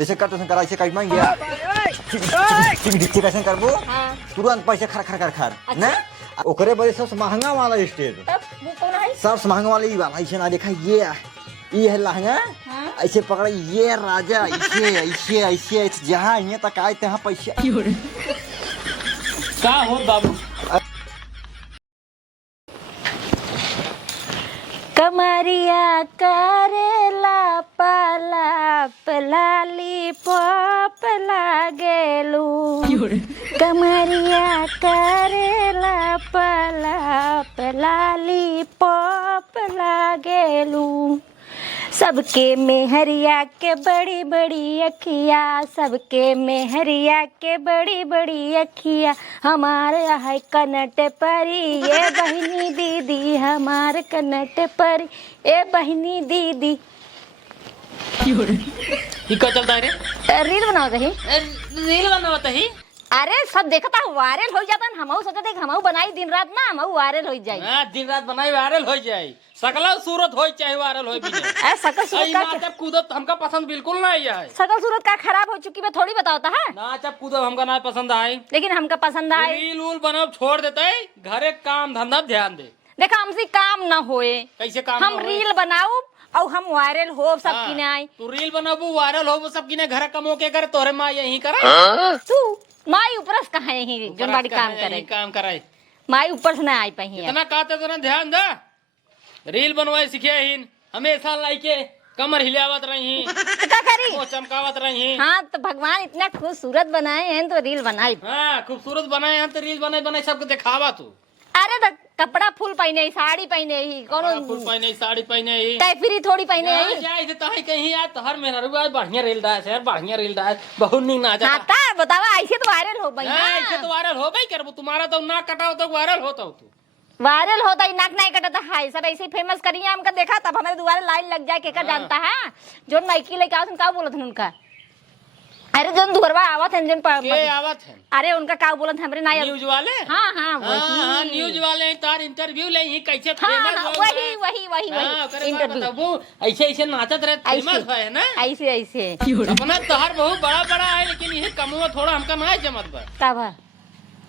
जैसे कर तो करा ऐसे काट मांग गया कैसे करबो तुरंत पैसे खर खर खर खर ना ओकरे वजह सबसे महंगा वाला स्टेज तब वो कौन है? सबसे महंगा वाला ये वाला ऐसे ना देखा ये है लहंगा ऐसे पकड़ा ये राजा ऐसे ऐसे ऐसे ऐसे जहाँ यहाँ तक आए तहाँ पैसे का हो बाबू कमरिया करेला पालाप लाली पॉप लागेलू कमरिया करेला पालाप लाली पॉप लागेलू सबके मेहरिया के बड़ी बड़ी अखिया सबके मेहरिया के बड़ी बड़ी अखिया हमारे है कनट परी ये बहनी दीदी हमारे कनट परी ए बहनी दीदी ये क्या चलता है रे? रील बनाओ रही रील बनावत ही अरे सब देखता वायरल हो जाता हमहू सोचते हमहू बनाई दिन रात ना हमहू वायरल हो जाई दिन रात बनाई वायरल हो जाए सकला सूरत हो चाहे वायरल हो भी ए सकल सूरत का नाचब कूदब हमका पसंद बिल्कुल नहीं है। सकल सूरत का खराब हो चुकी मैं थोड़ी बताता है नाचब कूदब हमका नहीं पसंद आई लेकिन हमका पसंद आए रील उल बनब छोड़ देते घरे काम धंधा ध्यान दे। देखा हमसे काम ना होए कैसे काम हम ना होए? रील बनाऊ और हम वायरल हो सब हाँ, किने आई तू रील बनाबू वायरल हो सब किने घर कमो के करे तोरे माँ यही करे तू माई ऊपर से कहा यही जोन बाड़ी काम करे काम करे माई ऊपर से ना आई पही इतना कहते तो ना ध्यान दे रील बनवाए सीखे ही हमेशा लाइके कमर हिलावत रही क्या करी वो चमकावत रही। हाँ तो भगवान इतना खूबसूरत बनाए हैं तो रील बनाई हाँ खूबसूरत बनाए हैं तो रील बनाए बनाए सबको दिखावा तू अरे तो कपड़ा फुल पहने ही साड़ी पहने ही कोनो फुल पहने साड़ी पहने ही टाइफरी थोड़ी पहने ही जाए थे ताही कहीं यार तो हर महीना रुआ बढ़िया रील डाल है बढ़िया रील डाल बहुत नीक नाचा हाँ ता बतावा ऐसे तो वायरल हो गई ऐसे तो वायरल हो गई करबो तुम्हारा तो ना कटाओ तो वायरल होता हो तू वायरल होता ही नाक नहीं कटता है सब ऐसे फेमस करिए हमका देखा तब हमारे दोबारा लाइन लग जाए केकर जानता है जो माइकी लेके आओ का बोलत हन उनका अरे जोन दुहरवा आवत है जिन के आवत है अरे उनका का बोलत हमरे ना न्यूज वाले हाँ हाँ हाँ वही न्यूज वाले तार इंटरव्यू ले ही कैसे हाँ फेमस हाँ हो वही वही वही वही इंटरव्यू बताबू ऐसे ऐसे नाचत रहे फेमस है ना ऐसे ऐसे अपना तहर बहुत बड़ा बड़ा है लेकिन ये कमवा थोड़ा हमका ना है जमत बा तब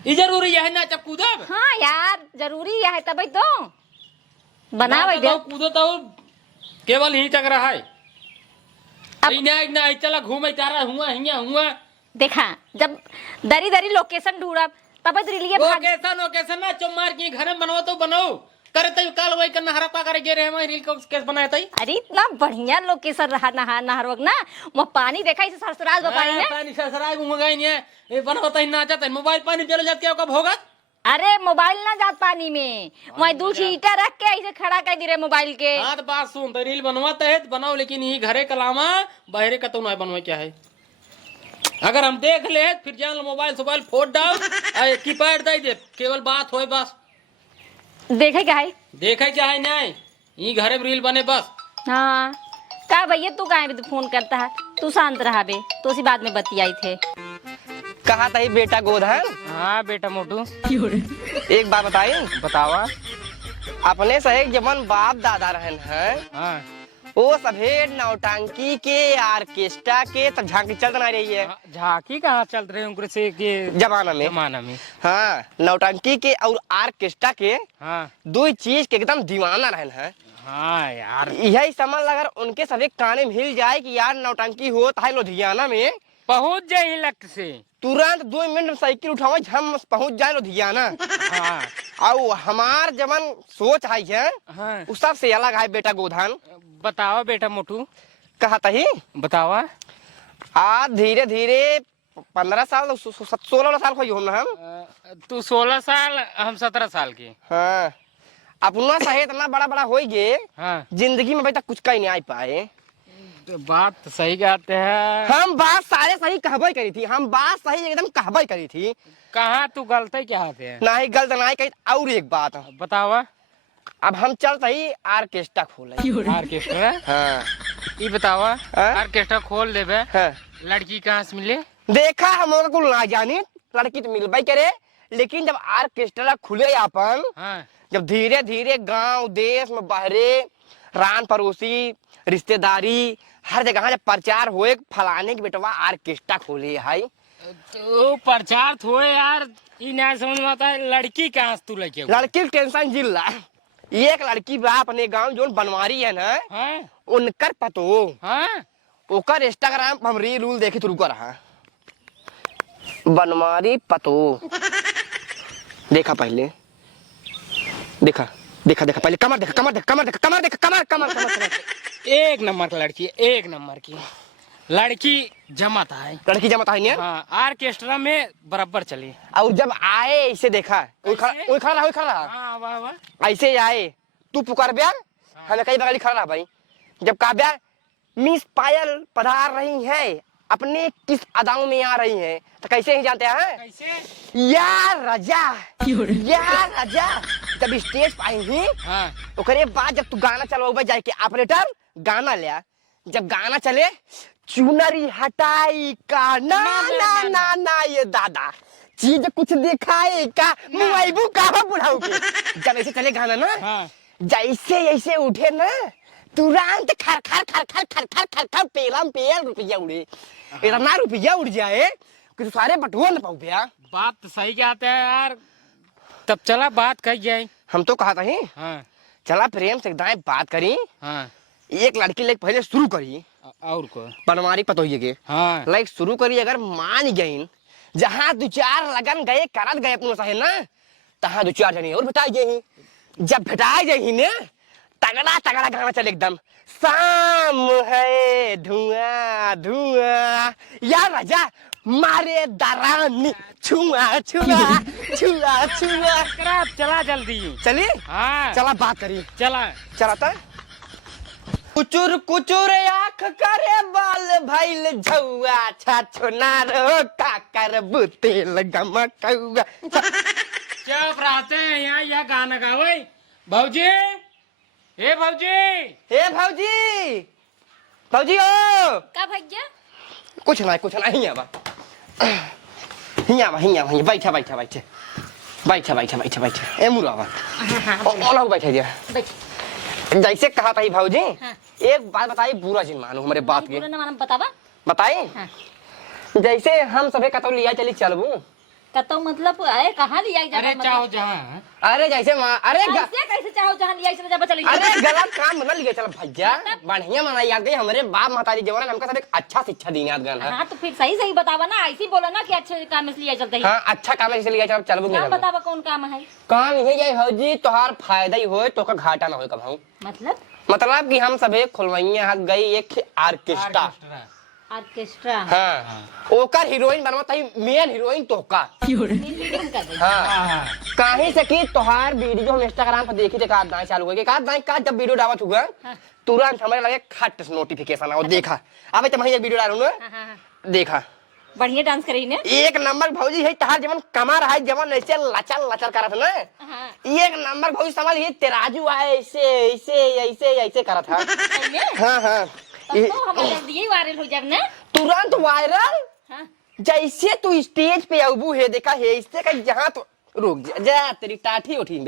ये जरूरी है ना जब कूदब हाँ यार जरूरी है तब तो बनावे दे कूदो तो केवल ही तक रहा है चला घूमे तारा हुआ देखा जब दरी दरी लोकेशन ढूंढब तब तो रीलिए भाग लोकेशन ना चुम मार के घर में बनाओ तो बनाओ करे तो काल वही करना हरपा करे गे रे हम रील को केस बनाया तई अरे इतना बढ़िया लोकेशन रहा नहरवक ना वो पानी देखा इसे सरसराज पानी है पानी ससराय घुमगाई नहीं है ये बनवत ही नाचत है मोबाइल पानी चले जात क्या कब होगा अरे मोबाइल ना जात पानी में मैं दू ईटा रख के ऐसे खड़ा कर दी रे मोबाइल के हाँ तो बात सुन तो रील बनवाते है तो बनाओ लेकिन ये घरे कलामा बहरे का तो नहीं बनवा क्या है अगर हम देख ले फिर जान लो मोबाइल फोड़ डाल कीपैड दे केवल बात होए बस देखे क्या है देखे क्या है नहीं ये घरे में रील बने बस हाँ का भैया तू कहाँ भी फोन करता है तू शांत रहा बे तो उसी बात में बतियाई थे कहा था बेटा गोधन हाँ बेटा मोटू एक बात बताई बतावा अपने सहे जमन बाप दादा रहन है हाँ वो सभे नौटंकी के ऑर्केस्ट्रा के सब झांकी चल ना रही है झांकी कहाँ चल रहे हैं से के जमाना में हाँ नौटंकी के और ऑर्केस्ट्रा के हाँ दो चीज के एकदम दीवाना रहन है हाँ यार यही समझ अगर उनके सभी काने में हिल जाए कि यार नौटंकी हो तो लुधियाना में पहुँच जाए लक्ष्य से तुरंत 2 मिनट में साइकिल उठावे हम पहुंच जाए लुधियाना हाँ और हमार जमन सोच है हाँ उस सबसे अलग है बेटा गोधन बतावा बेटा मोटू कहता ही बतावा आज धीरे धीरे 15 साल 16 साल हो हम तू 16 साल हम 17 साल के हाँ अपना सहे इतना बड़ा बड़ा हो गए हाँ जिंदगी में अभी तक कुछ कहीं नहीं आ पाए तो बात तो सही कहते हैं हम बात सारे सही कहबे करी थी हम बात सही एकदम कहबे करी थी कहाँ तू गलती क्या आते हैं ना ही गलत ना ही कही और एक बात बतावा अब हम चलते ही ऑर्केस्ट्रा खोले ऑर्केस्ट्रा हाँ ये बतावा हाँ? ऑर्केस्ट्रा खोल देबे हाँ लड़की कहाँ से मिले देखा हम लोग को ना जानी लड़की तो मिलबे करे लेकिन जब ऑर्केस्ट्रा खुले अपन हाँ जब धीरे धीरे गांव देश में बहरे रान पड़ोसी रिश्तेदारी हर जगह जब प्रचार होए फलाने की बेटवा ऑर्केस्ट्रा खोले है। तो प्रचार थोड़े यार ई ना समझ में आता है लड़की कहाँ से तू लेके आऊ? लड़की टेंशन जिल्ला एक लड़की बा अपने गांव जो बनवारी है ना हाँ उनकर पतो हाँ ओकर इंस्टाग्राम पर हम रील उल देखे शुरू कर रहा बनवारी पतो देखा पहले देखा देखा देखा पहले कमर देखा कमर देखा कमर देखा कमर देखा कमर कमर कमर कमर एक नंबर की लड़की है, एक नंबर की लड़की जमाता है। लड़की जमाता है हाँ ऑर्केस्ट्रा में बराबर चली। और जब आए ऐसे देखा वही खड़ा रहा हाँ वाह वाह ऐसे आए तू पुकार ब्या हमें कई बगल खड़ा रहा भाई जब कहा ब्या मिस पायल पधार रही है अपने किस अदाओं में आ रही हैं तो कैसे ही जानते हैं कैसे? यार राजा जब स्टेज पर आई ही हाँ ओकरे बाद जब तू गाना चलवा जाए के ऑपरेटर गाना लिया जब गाना चले चुनरी हटाई का ना ना ना ना ये दादा चीज कुछ दिखाए का मुआइबू का बुढ़ाऊ के जब ऐसे चले गाना ना हाँ जैसे ऐसे उठे ना तुरंत खर खर खर खर खर खर खर खर पेलम पेल रुपया उड़े इतना रुपया उड़ जाए कि तू सारे बटुआ न पाऊ भैया। बात तो सही कहते हैं यार। तब चला बात कही जाए। हम तो कहा था ही हाँ चला प्रेम से दाएं बात करी हाँ एक लड़की लेके पहले शुरू करी और को बनवारी पतोहिए के हाँ लाइक शुरू करी अगर मान गई जहाँ दो चार लगन गए करत गए अपने सहे ना तहाँ दो चार जने और भेटाई गई जब भेटाई गई ने तगड़ा तगड़ा गाना चले एकदम शाम है धुआं धुआं या राजा मारे दरानी छुआ छुआ छुआ छुआ कराब चला जल्दी। चलिए हाँ चला बात करी चला चला था कुचुर कुचुर आँख करे बाल भैल झौआ छाछो नारो काकर बुतेल गमकौआ चुप रहते हैं यहाँ यह गाना गावे भौजी हे भौजी हे भौजी भौजी ओ का भैया कुछ ना हिया बा बैठा बैठा बैठे बैठा बैठा बैठा बैठा ए मुरा बा ओला बैठा दिया जैसे कहा था भौजी हाँ। एक बात बताइए बुरा जिन मानो हमारे बात के ना मालूम बतावा बताइए हाँ। जैसे हम सबे कतौ लिया चली चलबू कतो मतलब अरे कहाँ लिया जा अरे चाहो जहाँ अरे जैसे कैसे चाहो जहाँ लिया जब चली अरे गलत काम न लिया चल भैया बढ़िया मना याद गई हमारे बाप माताजी जवान हमका सब एक अच्छा शिक्षा दी याद गाना हाँ तो फिर सही सही बतावा ना ऐसे बोला ना कि अच्छे काम से लिया चलते है हाँ अच्छा काम है लिया चल चलबू काम बतावा कौन काम है काम यही है भौजी तोहार फायदा ही होए तो का घाटा ना होए कभाऊ मतलब कि हम सबे खुलवैया हाथ गई एक ऑर्केस्ट्रा ऑर्केस्ट्रा हाँ ओकर हीरोइन बनवा मेन हीरोइन तोका हाँ काहे से कि तोहार वीडियो हम इंस्टाग्राम पर देखी थे का दाएं चालू हो गए का जब वीडियो डालत हुआ तुरंत हमें लगे खट नोटिफिकेशन आओ देखा अबे तुम ये वीडियो डालू ना देखा बढ़िया डांस करी ने एक नंबर भौजी है तहार जवन कमर है जवन ऐसे लचल लचल करत ना एक नंबर भौजी समझ ये तराजू है ऐसे ऐसे ऐसे ऐसे करत है हाँ हाँ तो हमारे दिए वायरल हो जाए ना तुरंत वायरल जैसे तू स्टेज पे अबू है देखा है इससे का जहाँ तो रुक जा तेरी टाठी उठी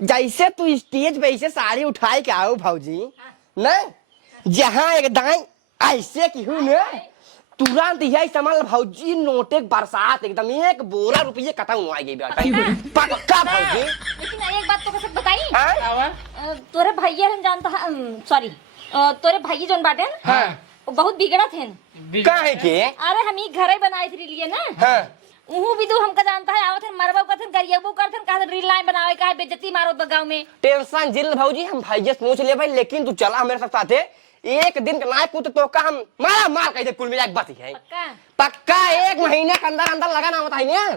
जैसे तू स्टेज पे ऐसे साड़ी उठाए के आओ भौजी ना जहाँ एक दाएं ऐसे की हूँ ना तुरंत यही समझ भौजी नोटे बरसात एकदम एक बोरा रुपये खत्म हुआ पक्का भौजी। लेकिन एक बात तो कैसे बताई तोरे भैया हम जानता है सॉरी तोरे भाई जोन बाटे हाँ। वो बहुत बिगड़ा थे काहे के अरे हम ही घरे बनाए थे लिए ना हाँ उहु भी तो हमका जानता है आवत मरबो करथन गरियबो करथन का रील लाइन बनावे का बेइज्जती मारो गांव में टेंशन जिल भौजी हम भाई सोच ले भाई लेकिन तू चला हमारे साथ साथे एक दिन के नाय पुत तो का हम मारा मार कह दे कुल मिला एक बात है पक्का एक महीने के अंदर अंदर लगाना होता है ना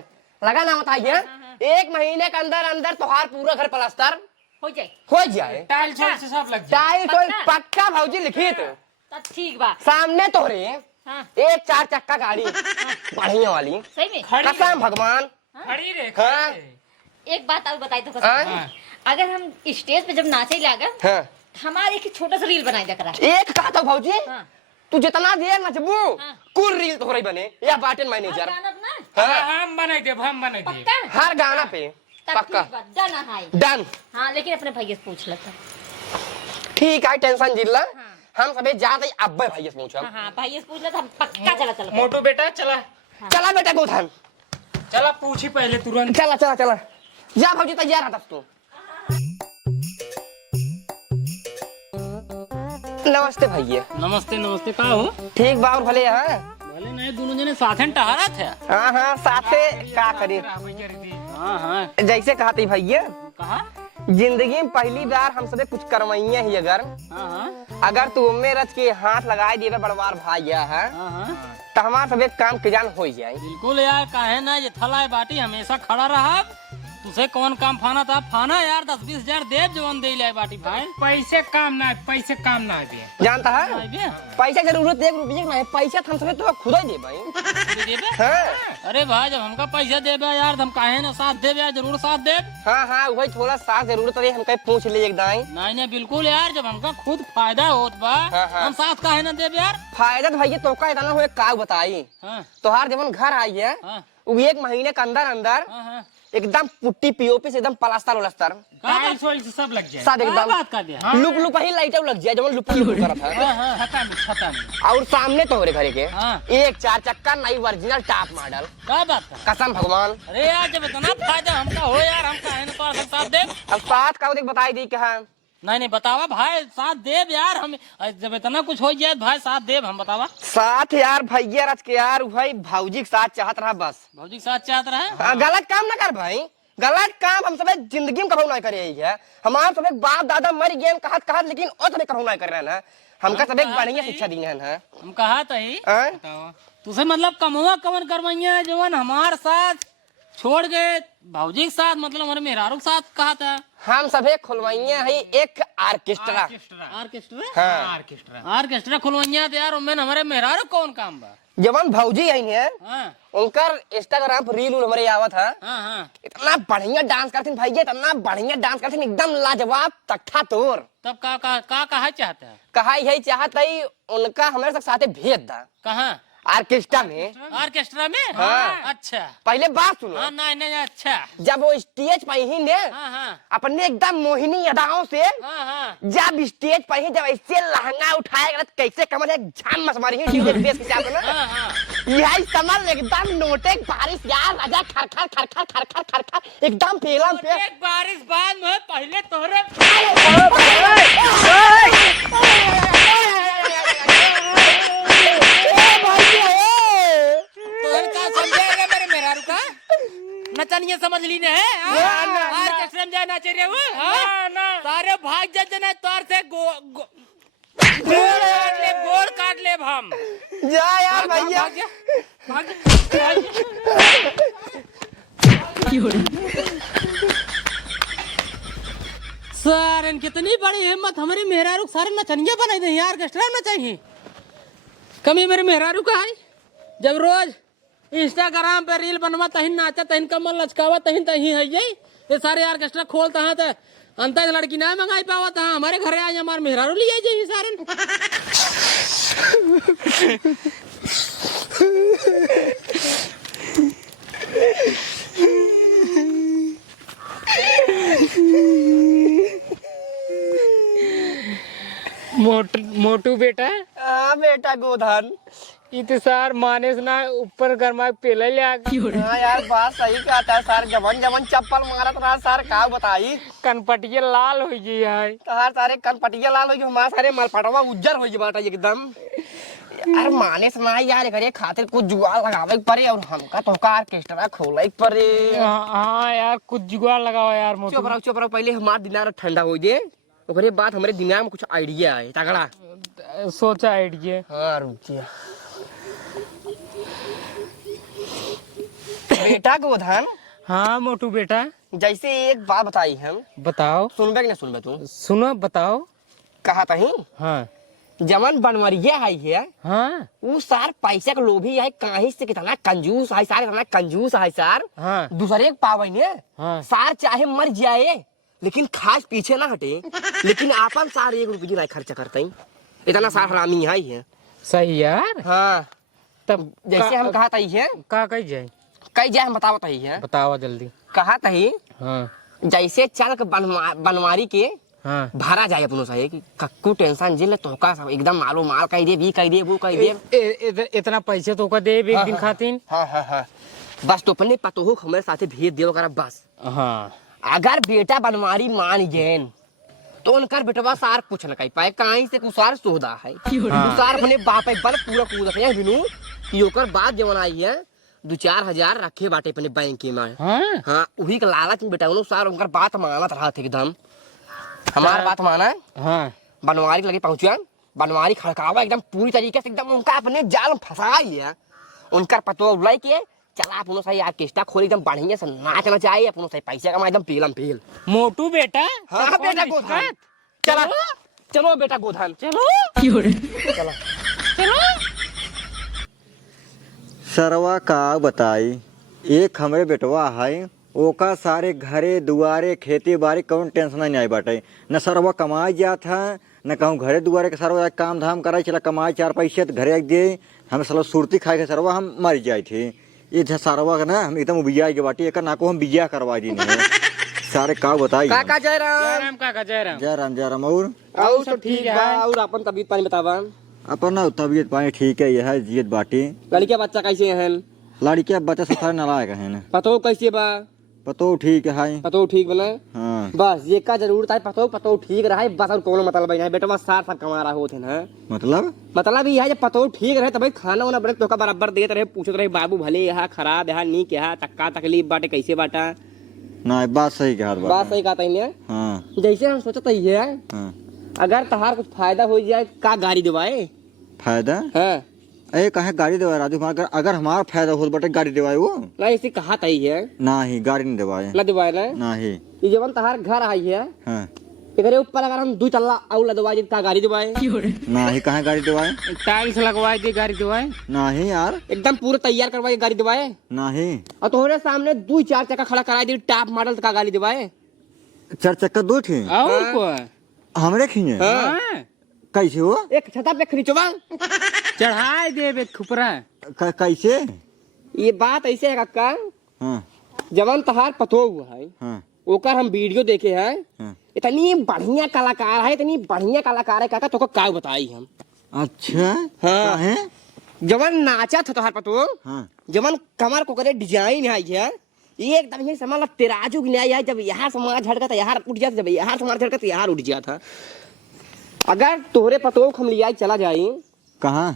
लगाना होता है एक महीने के अंदर अंदर तोहार पूरा घर प्लास्टर हो जाए टाइल्स से सब लग जाए टाइल्स पक्का भौजी लिखी तो ठीक बा सामने तोहरे एक 4 चक्का गाड़ी बढ़िया वाली सही में कसम भगवान खड़ी रे हाँ एक बात और बताई तो अगर हम स्टेज पे जब नाचे लगा हमारे एक छोटा सा रील बनाई दे एक कहा था भौजी तू जितना देर नचबू कुल रील तोहरे बने या बाटन मैनेजर हम बनाई दे हर गाना पे पक्का डन है डन हाँ लेकिन अपने भैया से पूछ लेता ठीक है टेंशन जिल्ला हम सबे जाते अब्बे भैया से पूछब। हाँ भाई ये पूछ ले तो हम पक्का चला चल मोटू बेटा चला चला बेटा गोधन, चला पूछी पहले तुरंत। चला चला चला जा भौजी तैयार है तू। नमस्ते भैया। नमस्ते नमस्ते का हो? ठीक बाबू भले हैं? भले नहीं दोनों जने साथ में टहरा थे। हाँ हाँ साथे का करे। हाँ हाँ जैसे कहा थी भैया, कहा? जिंदगी में पहली बार हम सबे कुछ करवाइया ही हाँ हाँ अगर तू उम्मे रच के हाथ लगाए देवे बड़वार भाई है हाँ हाँ तो हमारा सबे काम के जान हो जाए। बिल्कुल यार, काहे ना ये थलाए बाटी हमेशा खड़ा रहा। तुझे कौन काम फाना था? फाना यार 10-20 हजार देव जवान दे ले बाटी भाई। पैसे काम ना दे। जानता है भाई बे, पैसा जरूरत 1 रुपये नहीं, पैसा हम सबे तो खुद ही दे भाई। दे देबे? हाँ अरे भाई जब हमका पैसा देबे यार तो हम काहे ना साथ देबे यार, जरूर साथ देब। हाँ हाँ वही थोड़ा सा जरूरत है, हम कहीं पूछ लिए एक दाई। नहीं नहीं बिल्कुल यार, जब हमका खुद फायदा होत बा हाँ, हाँ। हम साथ काहे ना देब यार। फायदा तो भैया तो का इतना हुए का बताई। हाँ तोहार जब घर आई है हाँ वो 1 महीने के अंदर अंदर हाँ हाँ एकदम पुट्टी पीओपी से एकदम प्लास्टर उलस्तर टाइल्स वाइल्स सब लग जाए। सब क्या एकदम बात कर दिया? लुप लुप ही लाइट लग जाए जब लुप लुप करत है। हाँ हाँ छता में और सामने तोहरे घरे के हाँ। एक 4 चक्का नई ओरिजिनल टॉप मॉडल। क्या बात कर? कसम भगवान। अरे यार जब इतना फायदा हमका हो यार, हम काहे ना तोरा साथ देब। अब साथ का देख बताई दी कहा नहीं नहीं बतावा भाई, साथ देब यार हम। जब इतना कुछ हो जाए भाई साथ देब हम, बतावा। साथ यार भैया रच के यार भाई भौजी के साथ चाहत रहा बस। भौजी के साथ चाहत रहे। हाँ, गलत काम ना कर भाई, गलत काम हम सब जिंदगी में कभी नहीं करे है। हमारे सब बाप दादा मर गए कहत कहत, लेकिन और सब कभी नहीं कर रहे हैं। हमका सब बढ़िया शिक्षा दी है। हम कहा तही हाँ? तुझे मतलब कमवा कवन करवाइया जवन हमार साथ छोड़ गए भौजी के साथ, मतलब हमारे मेहरारू के साथ कहा था। हम सभी खुलवाइया है एक ऑर्केस्ट्रा। ऑर्केस्ट्रा हाँ ऑर्केस्ट्रा खुलवाइया तो यार उनमें हमारे मेहरारू कौन काम बा? जवन भौजी आई है हाँ उनकर इंस्टाग्राम पर रील हमारे आवत है। हाँ हाँ इतना बढ़िया डांस करते भैया, इतना बढ़िया डांस करते एकदम लाजवाब तख्ता तोड़। तब का कहा चाहता है? कहा यही चाहत है उनका हमारे साथ भेज दा कहाँ? ऑर्केस्ट्रा में। ऑर्केस्ट्रा में? हाँ। अच्छा पहले बात सुनो, हाँ नहीं नहीं अच्छा जब वो स्टेज पर ही ने हाँ हाँ अपने एकदम मोहिनी अदाओं से हाँ हाँ जब स्टेज पर ही जब ऐसे लहंगा उठाएगा तो कैसे कमर एक झाम मस मारी ही बेस के साथ ना। हाँ हाँ यही समझ एकदम नोटे बारिश यार राजा खरखर खरखर खरखर खरखर एकदम पेला पे। एक बारिश बाद में पहले तोहरे तोहरे का समझेगा मेरे मेहरारू का नचनिया समझ ली ने है। ऑर्केस्ट्रा में जाए नाचे रे वो सारे भाग जा जना तोर से गोड़ काट ले हम। जा यार भैया भाग जा, भाग जा। सारन कितनी बड़ी हिम्मत हमारे मेहरारू सारे नचनिया बनाई दे यार, ऑर्केस्ट्रा में चाहिए। कमी मेरे मेहरारू का है, जब रोज इंस्टाग्राम पे रील बनवा तहिन नाचा तहिन कमल लचकावा तहिन तही है ये सारे ऑर्केस्ट्रा खोलता है तो अंत लड़की ना मंगाई पावा था हमारे घरे आज हमारे मेहरारू लिए जाइए सारन। मोटू बेटा हाँ बेटा गोधन। इतसार मानेस ना ऊपर गरमा पेले ले हाँ यार बात सही कहता है सर, जवन जवन चप्पल मारत रहा सर का बताई कनपटिया लाल हो गई है। तहार सारे कनपटिया लाल हो गई, हमारे सारे मलपटवा उज्जर हो गई बाटा एकदम। यार माने सुना यार करे खातिर कुछ जुगाड़ लगावे पड़े और हमका तो का ऑर्केस्ट्रा खोले पड़े। हाँ यार कुछ जुगाड़ लगाओ यार मोटू। चुप रहो पहले हमारा दिमाग ठंडा हो जाए, ओकरे बाद हमारे दिमाग में कुछ आइडिया है तगड़ा। सोचा आइडिया। हाँ रुकिए बेटा गोधन। हाँ मोटू बेटा जैसे एक बात बताई हम, बताओ। सुनबे कि नहीं सुनबे तू? सुनो बताओ। कहा तही हाँ जमन बनवरिया है हाँ वो सार पैसा के लोभी है, कहीं से कितना कंजूस है सार, इतना कंजूस है सार। हाँ दूसरे के पावे ने हाँ सार चाहे मर जाए लेकिन खास पीछे ना हटे, लेकिन आपन सार 1 रुपये नहीं खर्चा करते, इतना सार हरामी है। सही यार। हाँ तब जैसे हम कहा तही है का कही जाए? कई जाए हम बताओ तही है। बताओ जल्दी। कहा तही हाँ जैसे चल के बनवारी के हाँ भरा जाए अपनो सही कि कक्कू टेंशन जिले तो का सब एकदम मालो माल कह दे भी कह दे वो कह दे इतना पैसे तो का दे एक दिन खातिर। हाँ बस तो अपने पतोहू हमारे साथे भेज दियो करा बस। हाँ अगर बेटा बनवारी मान गएन तो उनकर बेटवा सार कुछ न कह पाए कहीं से कुसार सोदा है कुसार अपने बाप बल पूरा कूद है बिनु कि ओकर बात जवन आई है 2-4 हजार रखे बाटे अपने बैंक में। हाँ वही के लालच में बेटा सार उनकर बात मानत रहा थे एकदम हमार बात माना। हाँ बनवारी के लगे पहुंचा बनवारी खड़कावा एकदम पूरी तरीके से एकदम उनका अपने जाल में फंसा लिया उनकर पतो उलाई के चला अपनो सही ऑर्केस्ट्रा खोल एकदम बढ़िया से नाचना चाहिए अपनो सही पैसा कमा एकदम पेलम पेल। मोटू बेटा। हाँ बेटा गोधान चला चलो बेटा गोधान चलो चलो सरवा का बताई एक हमरे बेटवा है ओका सारे घरे दुआरे खेती बाड़ी कौन टेंशन नहीं आई बाटे न सरवा कमाई जात है न कहूँ घरे दुआरे के सरवा काम धाम कराई चला कमाई 4 पैसे तो घरे दे हम साला सुरती खाए के सरवा हम मर जाए थे ये सरवा का ना हम एकदम बिजा के बाटी एक ना को हम बिजा करवा दी सारे का बताई काका जयराम जयराम काका जयराम। जयराम और सब ठीक है और अपन तबीयत पानी बतावा। अपना तबीयत पानी ठीक है यह जियत बाटी। लड़किया बच्चा कैसे हैं? लड़किया बच्चा सब सारे नालायक है न पतो कैसे बा? पतो ठीक है पतो ठीक बना। हाँ बस ये का जरूरत है पतो ठीक रहा बस और कोनो मतलब नहीं बेटा सार सब कमा रहा होते ना मतलब ये है जब पतो ठीक रहे तब खाना वाना बड़े तो का बराबर देते रहे पूछते रहे बाबू भले यहाँ खराब यहाँ नी क्या तक्का तकलीफ बाटे कैसे बाटा ना बात सही कहा बात सही कहता है। हाँ जैसे हम सोचते ही है हाँ अगर तहार कुछ फायदा हो जाए का गाड़ी दिवाए फायदा हाँ अरे कहे गाड़ी देवाए राजू अगर हमारा फायदा हो बटे गाड़ी देवाए वो ना इसी कहा तई है ना ही गाड़ी नहीं देवाए ना दिवाए ना ही ये जवन तहार घर आई है हाँ एकरे ऊपर अगर हम 2 तल्ला और लदवाए का गाड़ी दिवाए ना ही कहे गाड़ी देवाए टाइल्स लगवाए दे गाड़ी दुआए। ना ही यार एकदम पूरे तैयार करवाए गाड़ी दिवाए ना ही और तोहरे सामने 2-4 चक्का खड़ा करा दी टॉप मॉडल का गाड़ी दिवाए 4 चक्का 2 थे और को हमरे खींचे हाँ कैसे हो एक छता पे खरीचवा चढ़ाए दे खुपरा। कैसे ये बात ऐसे है काका हाँ जवन तहार पतो हुआ है हाँ ओकर हम वीडियो देखे हैं हाँ इतनी बढ़िया कलाकार है इतनी बढ़िया कलाकार है काका तो का बताई हम। अच्छा हाँ। है जवन नाचा था तोहार पतो हाँ जवन कमर को करे डिजाइन आई है ये एकदम ही समझ ला तेराजू की न्याय है जब यहाँ समाज झड़का था यहाँ उठ जाता जब यहाँ समाज झड़का तो यहाँ उठ जाता। अगर तोहरे पतो हम लिया चला जाए कहाँ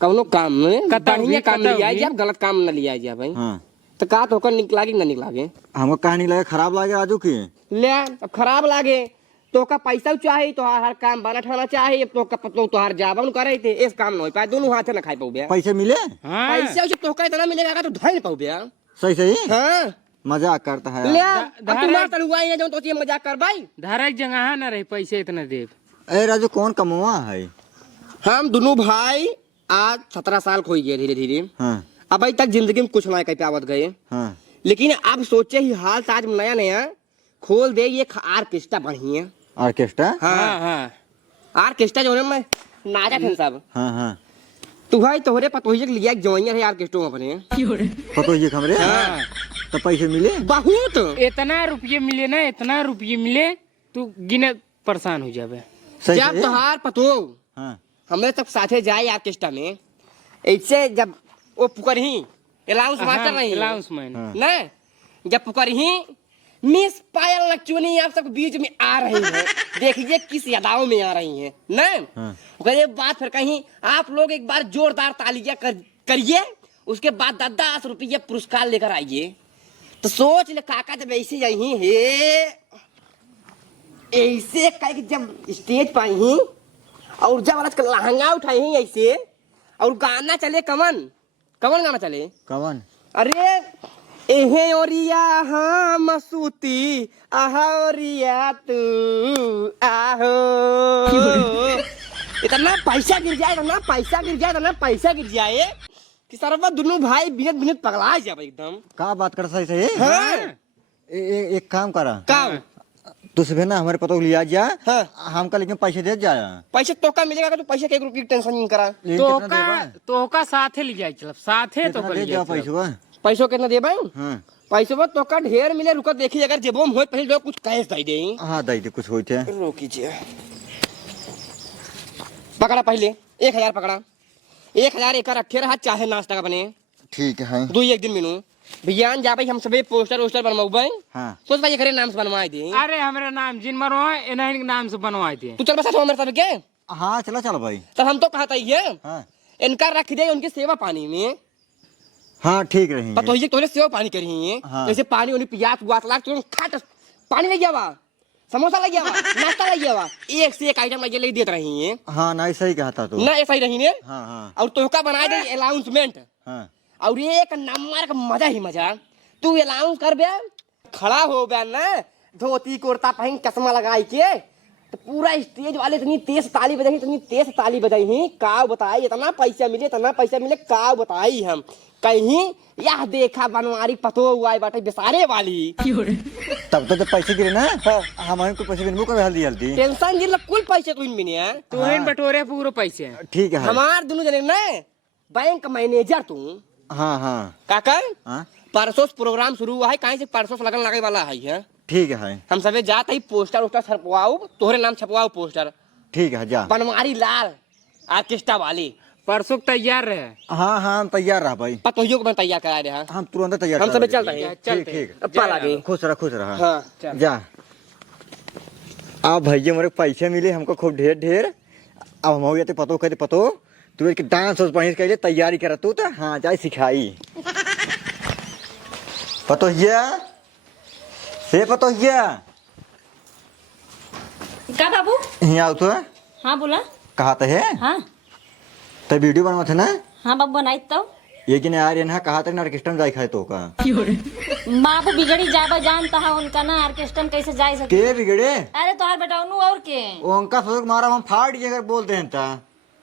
कौनो काम में कतौ भी, बढ़िया काम कतौ लिया भी। जाए गलत काम न लिया जाए भाई हाँ तो का तो होकर निक लागे ना निक लागे हमको कहानी लगे खराब लगे राजू की ले अब खराब लागे तो का पैसा चाहिए तो हर काम बना ठाना चाहिए तो का पतो तोहार जावन करे थे इस काम न हो पाए दोनों हाथ न खाई पाऊ बे पैसे मिले हाँ पैसा उसे तो का इतना मिलेगा तो ढाई पाऊ बे। सही सही हाँ मजाक करता है ले यार। अब तुम्हार तलुआ है जो तो ये मजाक कर भाई धारा जगह न रहे पैसे इतना दे। अरे राजू कौन कमुआ है हम दोनों भाई आज 17 साल खो गए धीरे धीरे हाँ अब अभी तक जिंदगी में कुछ ना कहीं आवत गए हाँ लेकिन अब सोचे ही हाल ताज में नया नया खोल दे ये आर्केस्ट्रा बढ़िया ऑर्केस्ट्रा हाँ हाँ आर्केस्ट्रा जो है मैं नाचा थे सब हाँ हाँ तू भाई तोहरे पतोहिए के लिया जॉइनर है ऑर्केस्ट्रा में अपने पतो ये खबरे हाँ तो पैसे मिले बहुत इतना रुपये मिले ना इतना रुपये मिले तू गिने परेशान हो जाबे। सही जब सही तोहार पतो हाँ हमें सब साथे जाए ऑर्केस्ट्रा में ऐसे जब वो पुकर ही अलाउंस मास्टर नहीं अलाउंस मैन हाँ। न जब पुकर ही मिस पायल लक्ष्मी आप सब बीच में आ रही है देखिए किस यादाओं में आ रही है न हाँ। ये बात फिर कहीं आप लोग एक बार जोरदार तालियां करिए उसके बाद 10 रुपये पुरस्कार लेकर आइए तो सोच ले काका जब ऐसे यही है ऐसे कह जब स्टेज पर ही और जब आज लहंगा उठाई ही ऐसे और गाना चले कमन गाना चले कवन अरे एहे ओरिया हाँ मसूती आहा ओरिया तू आहो इतना पैसा गिर जाए कि सरवा दोनों भाई बिनत बिनत पगला जाए एकदम। का बात कर सही सही हाँ एक काम करा काम तू सुबह ना हमारे पतो लिया जा हाँ हमका लेकिन पैसे दे जा पैसे तो का मिलेगा तो पैसे के 1 रुपये की टेंशन नहीं करा तो का साथे ले जाए चल साथे तो दे जा पैसे पैसों कितना दे भाई हाँ पैसे वो तो का ढेर मिले रुको देखिए अगर जेबो में हो पहले लोग कुछ कैश दे दे हाँ दाई दे कुछ होते हैं। रो कीजिए पकड़ा पहले 1000 पकड़ा 1000 एक रखे रहा चाहे नाश्ता का बने ठीक है। दो एक दिन मिनू भैया जा भाई हम सबे पोस्टर वोस्टर बनवाऊ हाँ सोच भाई घरे नाम से बनवाए दे अरे हमारे नाम जिन मरवा इन्हीं के नाम से बनवाए थे। तू चल बस हमारे साथ के हाँ चलो चलो भाई। तब हम तो कहता ही है हाँ इनका रख दे उनकी सेवा पानी में हाँ ठीक रही पता ही तोले सेवा पानी करी है हाँ। जैसे पानी उन्हें पियास गुआस लाग तुम खाट पानी लग गया समोसा लग गया नाश्ता लग गया एक से एक आइटम लगे देते रही है हाँ ना सही कहा था तू। ना ऐसा ही रही है हाँ हाँ और तोहका बनाए दे अनाउंसमेंट हाँ और एक नंबर का मजा ही मजा तू अनाउंस कर बे खड़ा हो बे ना धोती कुर्ता पहन चश्मा लगाई के तो पूरा स्टेज वाले इतनी तेज ताली बजाई इतनी तेज ताली बजाई ही का बताई इतना पैसा मिले का बताई हम कहीं यह देखा बनवारी पतो हुआ बाटे बेसारे वाली तब तो जब पैसे गिरे ना हमारे को पैसे गिनबो कर हल्दी हल्दी टेंशन जिला कुल पैसे तो इनमें है तो इन बटोरे पूरे पैसे। ठीक है। हमार दोनों जने ना बैंक मैनेजर तू हाँ हाँ काका हाँ परसों प्रोग्राम शुरू हुआ है कहीं से परसों लगन लगे वाला है ठीक है। हम सबे जाते ही पोस्टर वोस्टर छपवाओ तोहरे नाम छपवाओ पोस्टर ठीक है जा। बनवारी लाल आर्केस्ट्रा वाली परसों तैयार रहे। हाँ हाँ हम तैयार रहा भाई। पतोहियों को मैं तैयार करा रहे हैं हम तुरंत तैयार हम करा सबे देंगे। चल रहे हैं ठीक ठीक। अप्पा लागे खुश रहा हाँ जा। अब भैया मेरे पैसे मिले हमको खूब ढेर ढेर। अब हम हो गए पतो कहते पतो तू एक डांस उस पढ़ी के तैयारी कर तू तो हाँ जाए सिखाई पतोहिया से पतोहिया का बाबू? यहाँ तो हाँ बोला। कहा तो है हाँ तो वीडियो बनवा थे ना। हाँ बाबू बनाई तो ये कि यार ना कहा था ना ऑर्केस्ट्रा में जाए खाए तो का बाबू बिगड़ी जाबा जानता है उनका ना ऑर्केस्ट्रा में कैसे जा सके। के बिगड़े अरे तोहार बेटा उन्नू और के वो अंका सोच मारा हम फाड़ दिए अगर बोलते हैं ता।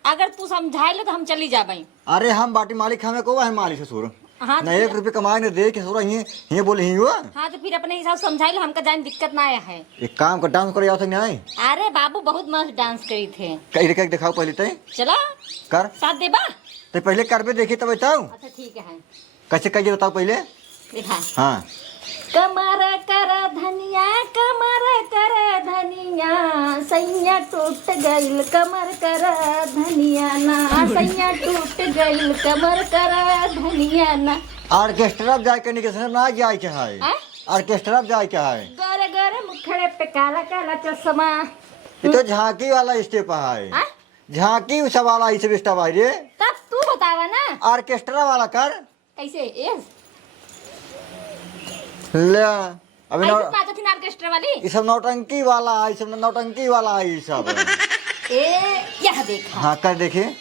अगर तू समझाए ले तो हम चली जाबई। अरे हम बाटी मालिक हमें को है मालिक ससुर हाँ ना 1 रुपये कमाए ने दे के ससुर ये बोले ही हुआ। हाँ तो फिर अपने हिसाब से समझाए ले हमका जाने दिक्कत ना आया है। एक काम कर डांस करे आवत नहीं आए अरे बाबू बहुत मस्त डांस करी थे। कहीं कहीं दिखाओ पहले तय चला कर साथ देबा। तो पहले करबे देखी तब बताओ अच्छा ठीक है कैसे कहिए बताओ पहले। दिखा हाँ कमर कर धनिया सैया टूट गइल कमर कर धनिया ना सैया टूट गइल कमर कर धनिया ना। ऑर्केस्ट्रा जाए के निकल ना जाए के है आय? ऑर्केस्ट्रा जाए के है गोरे गोरे मुखड़े पे काला काला चश्मा। ये तो झांकी वाला स्टेप है आय? झांकी उस वाला इस स्टेप है रे तब तू बतावा ना ऑर्केस्ट्रा वाला कर कैसे ये ले अभी ऐसे नाचो थी ऑर्केस्ट्रा वाली। ये सब नौटंकी वाला है ये सब नौटंकी वाला है ये सब ए यह देखा हाँ कर देखिए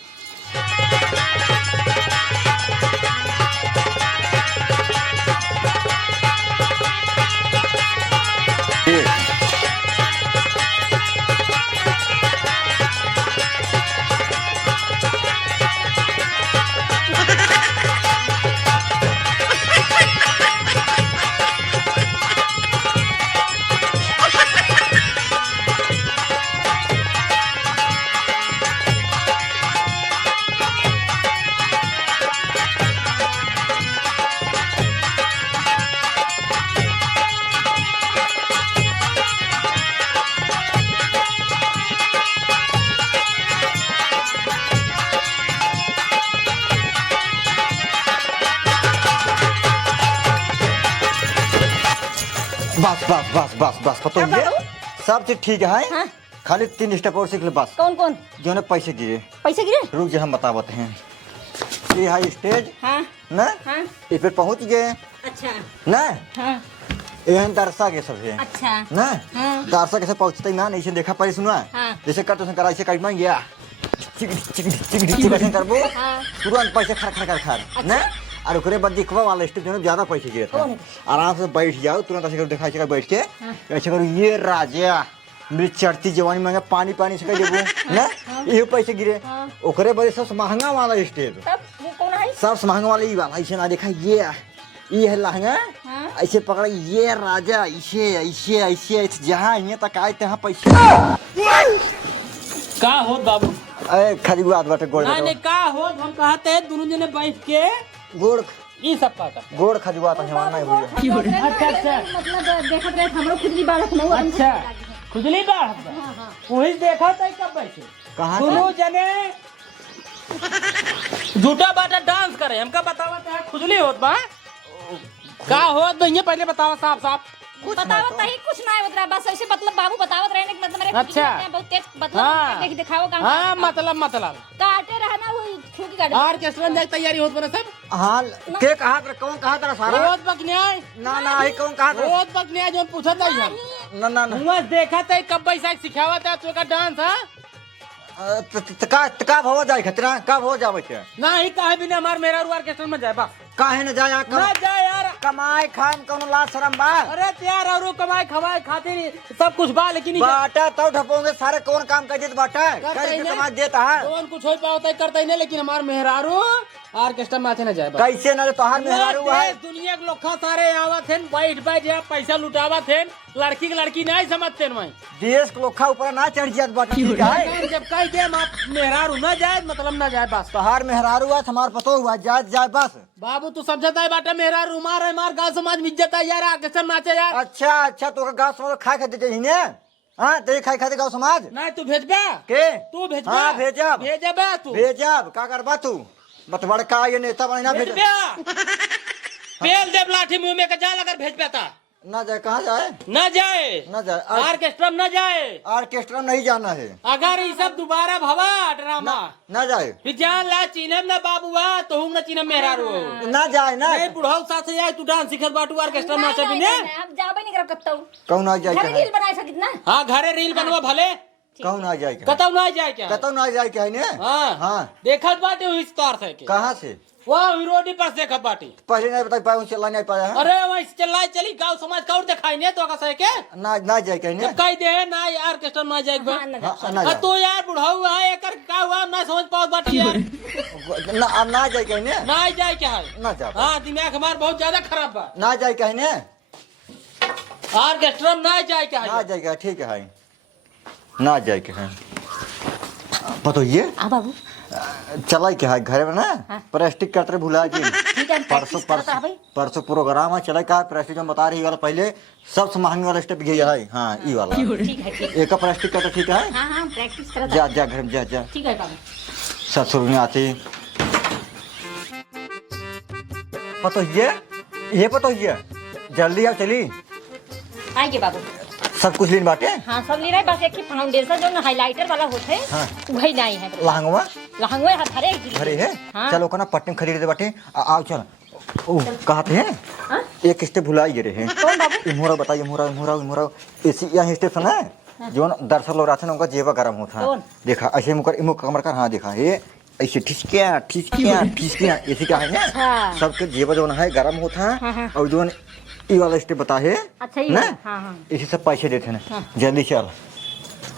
बस पता अब है बाबू? सब चीज ठीक है हाँ? खाली 3 स्टेप और सीख ले बस कौन कौन जो ने पैसे गिरे पैसे गिरे? रुक जा हम बतावत हैं। ये है स्टेज हाँ ना हाँ ये फिर पहुंच गए अच्छा ना हाँ एहन दर्शक के सब है अच्छा ना हाँ। दर्शक कैसे पहुंचते ना नहीं से देखा पहले सुना हाँ। जैसे कर तो करा ऐसे काट मान गया चिक ऐसे करबो हाँ। तुरंत पैसे खर ना और ओकरे बाद दिखवा वाला स्टेज में ज्यादा पैसे गिरे थे कौन है? आराम से बैठ जाओ तुरंत ऐसे कर दिखा ऐसे कर बैठ के ऐसे करो ये राजा मेरी चढ़ती जवानी में पानी पानी से कर देबो ना ये पैसे गिरे ओकरे बाद सबसे महंगा वाला स्टेज तब वो कौन है? सबसे महंगा वाला ये वाला ऐसे ना देखा ये है लहंगा हाँ। ऐसे पकड़ा ये राजा ऐसे ऐसे ऐसे ऐसे जहाँ यहाँ तक आए तहाँ पैसे का होत बाबू अरे खाली बात बाटे गोड़ नहीं नहीं का होत हम कहते हैं दोनों जने बैठ के गोड़ ये सब का कर गोड़ खजुआ तो जवान नहीं हुई अच्छा अच्छा मतलब देखत रहे हमरो खुद भी बालक नहीं अच्छा खुजली बात वही देखा था कब बैठे कहाँ सुनो जने झूठा बाटा डांस करे हमका बतावा था खुजली होत बा का होत बा ये पहले बतावा साफ साफ बतावत नहीं कुछ ना होत रहा बस ऐसे मतलब बाबू बतावत रहे कि मतलब मेरे अच्छा। बहुत तेज मतलब हाँ। देख दिखाओ काम हाँ मतलब काटे रहना वो छुकी काट ऑर्केस्ट्रा में तैयारी होत बना सब हाँ के कहा तेरा कौन कहा तेरा सारा रोज बकन्याय ना ना ही कौन कहा तेरा रोज बकन्याय जो पूछत है हम ना ना ना हुआ देखा था कब बैसा सिखावा था तो का डांस हां का भव जाए खतरा का भव जावे के ना ही काहे बिना हमार मेरा ऑर्केस्ट्रा में जाए बा काहे न जाया ना जाए यार कमाए खान कौन लाज शरम बा अरे यार और कमाए खवाए खातिर सब कुछ बा लेकिन बाटा तो ढपोंगे सारे कौन काम कर देत बाटा करता कर ही के नहीं। समाज देता है कौन कुछ हो पाता है करता ही नहीं लेकिन हमार मेहरारू ऑर्केस्ट्रा में आते ना जाए बा कैसे न तोहार मेहरारू है देश दुनिया के लोग सारे आवत हैं बैठ जा पैसा लुटावत हैं लड़की के लड़की नहीं समझते मैं देश के लोखा ऊपर ना चढ़ जात बाटा ठीक है जब कह दे आप मेहरारू ना जाए मतलब ना जाए बस तोहार मेहरारू है हमार पतो हुआ जाए जाए बस बाबू तू समझता है बाटा मेहरारू मार गाँव समाज में इज्जत है यार ऑर्केस्ट्रा में नाचे यार अच्छा अच्छा तो गाँव समाज खाए खाते चाहिए ने हाँ ते खाए खाते गाँव समाज नहीं तू भेजबा के तू भेजबा हाँ भेजब भेजबा तू भेजब का करबा तू मत बड़का ये नेता बना भेज भेजबा पेल दे लाठी मुंह में का जा अगर भेजबा ता ना जाए कहाँ जाए ना जाए ना जाए ऑर्केस्ट्रा में ना जाए ऑर्केस्ट्रा नहीं जाना है अगर ये सब दोबारा भवा ड्रामा ना जाए फिर जान ला चीनम ना बाबूआ तो हूं ना चीनम मेहरारू ना जाए ना नहीं बुढ़ाऊ साथ से जाए तू डांस सिखत बाटू ऑर्केस्ट्रा में नाचे बिने हम जाबे नहीं करब कत्तौ कौन आ जाए घर कहाँ रील बनाए सकित ना हाँ घरे रील बनवा भले कौन आ जाए कहाँ कतौ ना जाए क्या कतौ ना जाए क्या है ने हाँ हाँ देखत बाटे इस तौर से के कहाँ से वो रोडी पर देखत बाटी पहले नहीं बता पाया चला नहीं पाया है अरे वहीं से चलाई चली गांव समाज का और दिखाई नहीं तो का सही के ना ना जाए क्या है ने जब कह दे ना ऑर्केस्ट्रा में जाए एक बार हाँ, ना हाँ, ना अब जाए तो यार बुढ़ाऊ है एकर का हुआ ना समझ पाओ बाटी यार ना अब ना जाए क्या है ने ना जाए क्या है ना जा हाँ दिमाग हमार बहुत ज्यादा खराब बा ना जाए क्या है ने ऑर्केस्ट्रा में ना जाए क्या ना है जाए क्या ठीक है ना जाए क्या है पतो ये आ बाबू चला क्या है घर में ना हाँ। प्लास्टिक कटर भुला जी ठीक है परसों प्रैक्टिस करता है भाई परसों प्रोग्राम है चला का प्लास्टिक में बता रही वाला पहले सबसे महंगी वाला स्टेप ये है हाँ ये वाला ठीक है ठीक एक प्लास्टिक कटर ठीक है हाँ हाँ प्रैक्टिस करता जा जा घर में जा जा ठीक है बाबू ससुर में आते पतो ये पतो ये जल्दी आप चली आइए बाबू सब कुछ लेन बाटे हाँ सब ले रहे बस एक ही फाउंडेशन जो हाइलाइटर वाला होते हाँ। वही नहीं है लहंगवा लहंगे हथरे घरे है हाँ। चलो कना पट्टी में खरीदे बाटे आओ चल ओ कहते हैं हाँ? एक स्टेप भुला ही रहे कौन बाबू इमोरा बताइए इमोरा इसी यहाँ स्टेशन है जो ना दर्शक लोग रहते हैं उनका जेवा गर्म होता है कौन? देखा ऐसे मुकर इमो कमर कर हाँ देखा ये ऐसे ठिसकिया ऐसे क्या है ना अच्छा। सबके जेवा जो है गर्म होता हाँ, है हाँ। और जो ये वाला स्टेप बता है अच्छा ये ना वाला, हाँ हाँ इसी सब पैसे देते हैं हाँ। जल्दी चल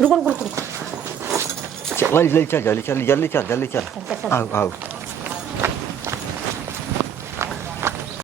रुको रुको रुको चल जल्दी चल जल्दी चल चल, चल। आओ आओ